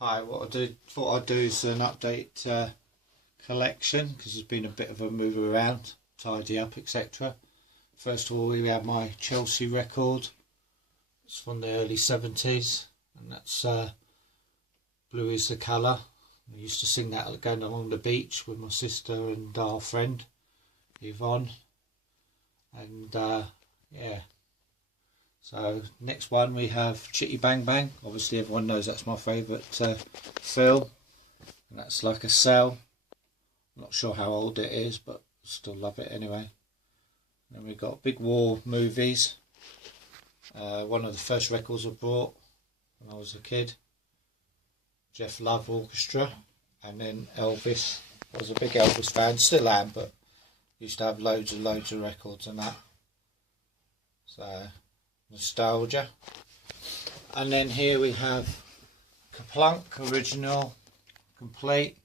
Hi, thought I'd do is an update collection because there's been a bit of a move around, tidy up, etc. First of all, we have my Chelsea record. It's from the early 70s, and that's Blue Is the Colour. I used to sing that going along the beach with my sister and our friend Yvonne, and yeah. So next one we have Chitty Bang Bang. Obviously everyone knows that's my favourite film, and that's like a cell. I'm not sure how old it is, but still love it anyway. Then we've got Big War movies. One of the first records I bought when I was a kid. Jeff Love Orchestra, and then Elvis. I was a big Elvis fan, still am, but used to have loads of records and that. So nostalgia. And then here we have Kaplunk original complete.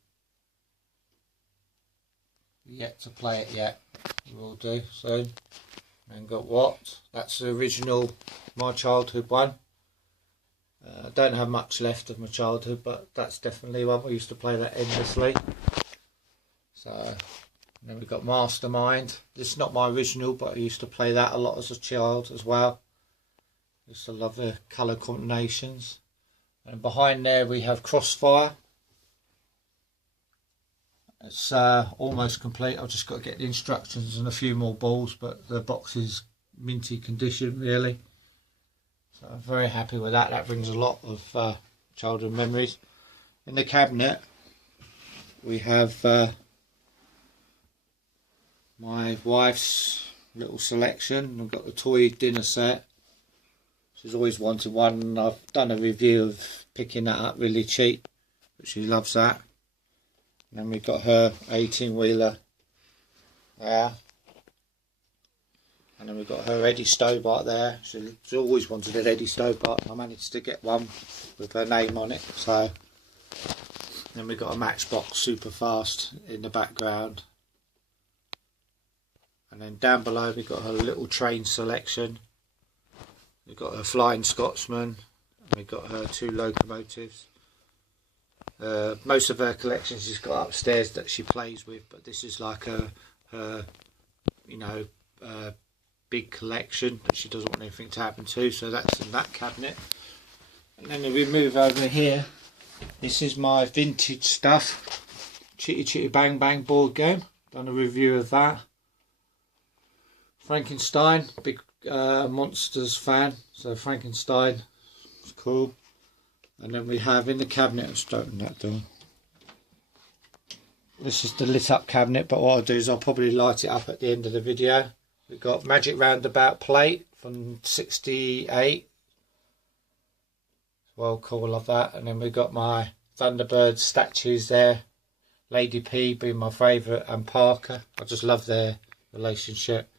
Yet to play it yet. We will do soon. And got what? That's the original My Childhood one. I don't have much left of my childhood, but that's definitely one. We used to play that endlessly. So then we've got Mastermind. This is not my original, but I used to play that a lot as a child as well. Used to love the colour combinations. And behind there we have Crossfire. It's almost complete. I've just got to get the instructions and a few more balls, but the box is minty condition really. So I'm very happy with that. That brings a lot of childhood memories. In the cabinet we have my wife's little selection. I've got the toy dinner set. She's always wanted one, and I've done a review of picking that up really cheap, but she loves that. And then we've got her 18-wheeler there. And then we've got her Eddie Stobart there. She always wanted an Eddie Stobart. I managed to get one with her name on it. So then we've got a Matchbox Super Fast in the background. And then down below we've got her little train selection. We've got her Flying Scotsman. And we've got her 2 locomotives. Most of her collections she's got upstairs that she plays with, but this is like her big collection that she doesn't want anything to happen to, so that's in that cabinet. And then if we move over here, this is my vintage stuff. Chitty Bang Bang board game. Done a review of that. Frankenstein, big Monsters fan, so Frankenstein is cool. And then we have in the cabinet, I'll just open that door. This is the lit up cabinet, but what I'll do is I'll probably light it up at the end of the video. We've got Magic Roundabout plate from '68. Well, cool, love that. And then we've got my Thunderbird statues there. Lady P being my favourite, and Parker. I just love their relationship.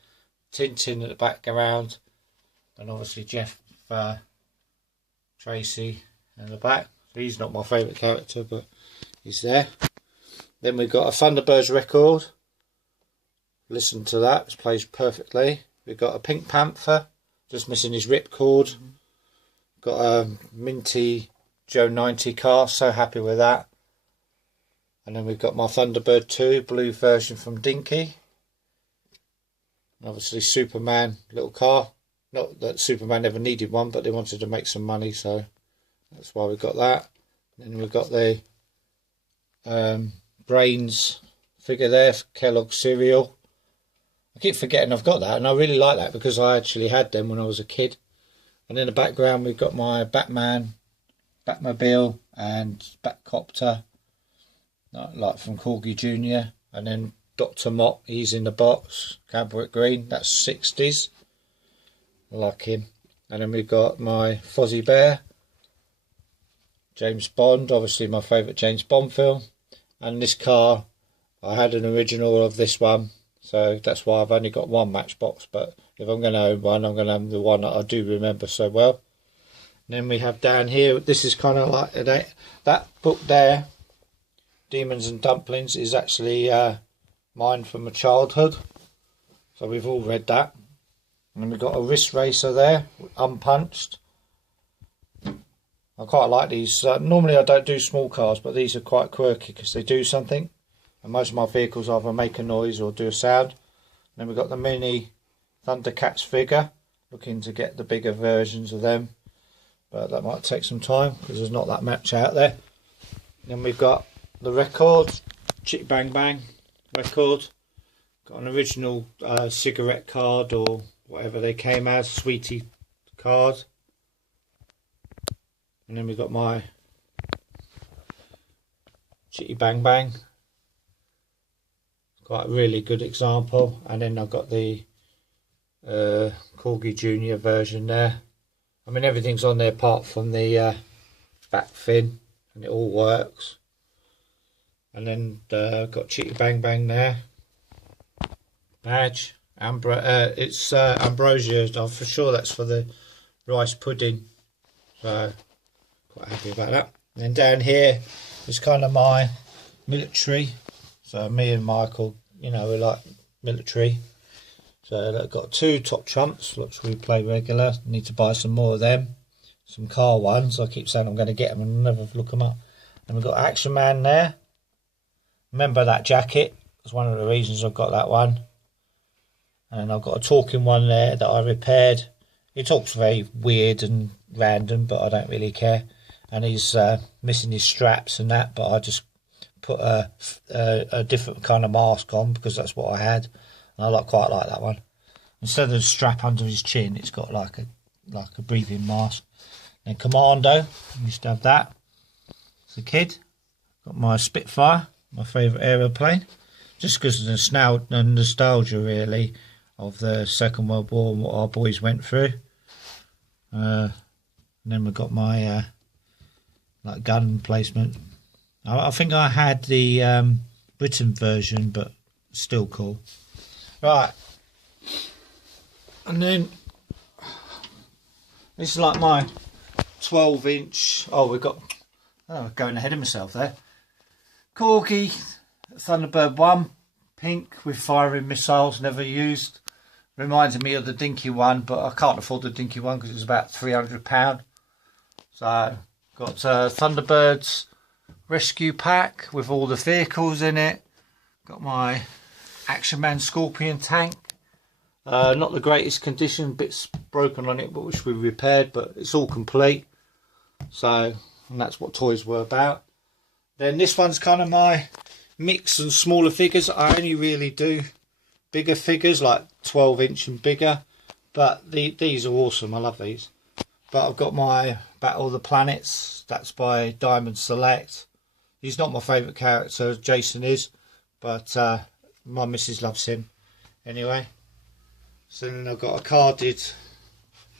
Tintin at the background, and obviously Jeff Tracy in the back. He's not my favourite character, but he's there. Then we've got a Thunderbirds record. Listen to that, it plays perfectly. We've got a Pink Panther, just missing his ripcord. Got a minty Joe 90 car, so happy with that. And then we've got my Thunderbird 2 blue version from Dinky. Obviously Superman little car. Not that Superman ever needed one, but they wanted to make some money, so that's why we got that. And then we've got the Brains figure there for Kellogg's cereal. I keep forgetting I've got that, and I really like that because I actually had them when I was a kid. And in the background we've got my Batman, Batmobile and Batcopter, like from Corgi Jr. And then Dr. Mott, he's in the box, Cambric Green, that's 60s. I like him. And then we've got my Fozzie Bear, James Bond, obviously my favourite James Bond film. And this car, I had an original of this one, so that's why I've only got one Matchbox, but if I'm going to own one, I'm going to own the one that I do remember so well. And then we have down here, this is kind of like that book there, Demons and Dumplings, is actually mine from my childhood, so we've all read that. And then we've got a Wrist Racer there, unpunched. I quite like these. Normally I don't do small cars, but these are quite quirky because they do something. And most of my vehicles either make a noise or do a sound. And then we've got the mini Thundercats figure. Looking to get the bigger versions of them. But that might take some time because there's not that much out there. Then we've got the record. Chitty Bang Bang record. Got an original cigarette card or whatever they came as. Sweetie card. And then we've got my Chitty Bang Bang. Quite a really good example. And then I've got the Corgi Junior version there. I mean, everything's on there apart from the back fin, and it all works. And then got Chitty Bang Bang there. Badge. It's Ambrosia. I'm for sure that's for the rice pudding. So quite happy about that. And then down here is kind of my military. So me and Michael, you know, we like military. So I've got 2 top trumps, which we play regular. Need to buy some more of them. Some car ones. I keep saying I'm going to get them and never look them up. And we've got Action Man there. Remember that jacket? That's one of the reasons I've got that one. And I've got a talking one there that I repaired. He talks very weird and random, but I don't really care. And he's missing his straps and that, but I just put a different kind of mask on because that's what I had. And I quite like that one. Instead of the strap under his chin, it's got like a breathing mask. And Commando, I used to have that as a kid. Got my Spitfire, my favourite aeroplane. Just because of the nostalgia, really, of the Second World War and what our boys went through. And then we've got my like gun placement. I think I had the Britain version, but still cool. Right, and then this is like my 12-inch. Oh, we've got going ahead of myself there. Corgi Thunderbird 1, pink with firing missiles, never used. Reminded me of the dinky one, but I can't afford the dinky one because it was about £300. So got Thunderbirds rescue pack with all the vehicles in it. Got my Action Man Scorpion tank. Not the greatest condition, bits broken on it, but which we repaired, but it's all complete. So, and that's what toys were about. Then this one's kind of my mix and smaller figures. I only really do bigger figures, like 12-inch and bigger. But these are awesome. I love these. But I've got my Battle of the Planets. That's by Diamond Select. He's not my favourite character. Jason is, but my missus loves him anyway. So then I've got a carded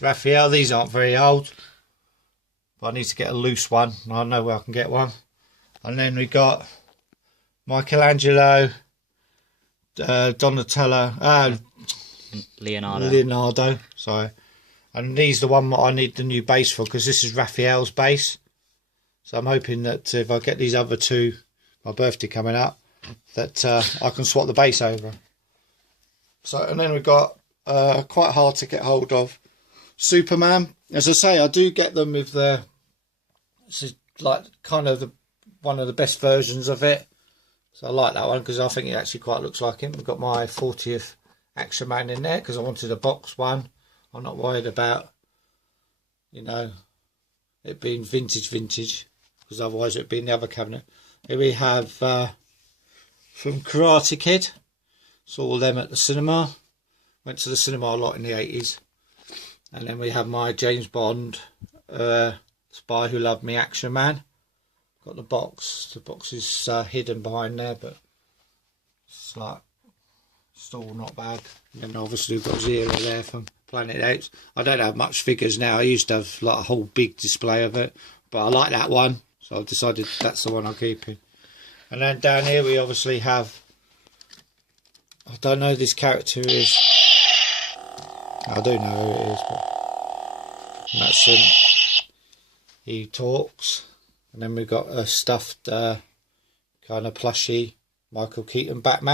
Raphael. These aren't very old, but I need to get a loose one. I know where I can get one. And then we got Michelangelo, Donatello, Leonardo, sorry. And these are the one that I need the new base for, because this is Raphael's base. So I'm hoping that if I get these other 2, my birthday coming up, that I can swap the base over. So, and then we've got quite hard to get hold of Superman. As I say, I do get them with this is like kind of one of the best versions of it. So I like that one because I think it actually quite looks like him. We've got my 40th Action Man in there because I wanted a box one. I'm not worried about, you know, it being vintage, because otherwise it'd be in the other cabinet. Here we have from Karate Kid. Saw them at the cinema. Went to the cinema a lot in the 80s. And then we have my James Bond Spy Who Loved Me Action Man. Got the box. The box is hidden behind there, but it's like still not bad. And then obviously we've got Zero there from Planet Apes. I don't have much figures now. I used to have like a whole big display of it, but I like that one, so I've decided that's the one I'll keep in. And then down here we obviously have, I don't know who this character is. I do know who it is, but that's him. He talks. And then we've got a stuffed kind of plushy Michael Keaton Batman.